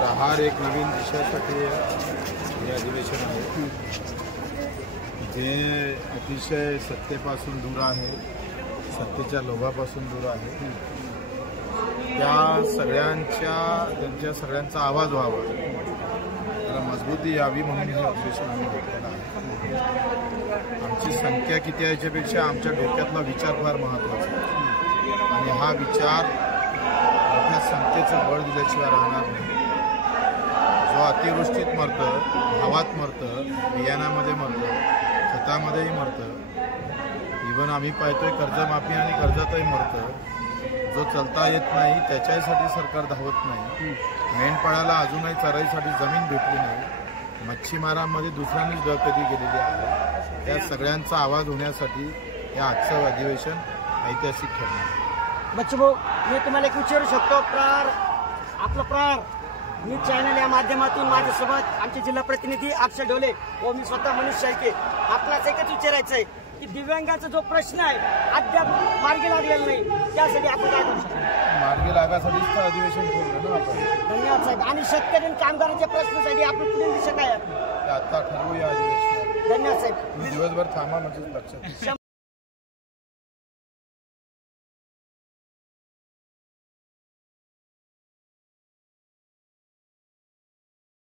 प्रहार एक नवीन दिशेसाठी हे अधिवेशन आहे, जे अतिशय सत्तेपासून दूर आहे, सत्तेच्या लोभापासून दूर आहे. त्यांच्या सगळ्यांचा आवाज व्हावा, त्याला मजबूती यावी म्हणून हे अधिवेशन आम्ही घेतलेलं आहे. आमची संख्या किती आहे याच्यापेक्षा आमच्या डोक्यातला विचार फार महत्त्वाचा आहे आणि हा विचार मोठ्या संख्येचं बळ दिल्याशिवाय राहणार नाही. जो अतिवृष्टीत मरतं, भावात मरतं, बियाणामध्ये मरतं, खतामध्येही मरतं, इव्हन आम्ही पाहतोय कर्जमाफी आणि कर्जातही मरतं. जो चलता येत नाही त्याच्यासाठी सरकार धावत नाही. मेंढपाळाला अजूनही चराईसाठी जमीन भेटली नाही. मच्छीमारांमध्ये दुसऱ्यांनीच कधी गेलेली आहे. त्या सगळ्यांचा आवाज होण्यासाठी हे आजचं अधिवेशन ऐतिहासिक ठरणार. बच्चूभाऊ, मी तुम्हाला एक विचारू शकतो? आपलं प्रार न्यूज चॅनल या माध्यमातून माझ्यासोबत आमचे जिल्हा प्रतिनिधी अक्षय ढोले व मी स्वतः मनीष शेळके. आपल्याला एकच विचारायचं आहे की दिव्यांगाचा जो प्रश्न आहे अद्याप मार्गी लागलेला नाही, त्यासाठी आपण काय करू शकतो? मार्गी लागासाठीच तर अधिवेशन ठेवलं ना आपण. धन्यवाद साहेब. आणि शेतकरी आणि कामगारांच्या प्रश्नासाठी आपण पुढील दिशा काय आहे आता ठरवूया अधिवेशन. धन्यवाद साहेब. दिवसभर थांबा म्हणजे लक्षात.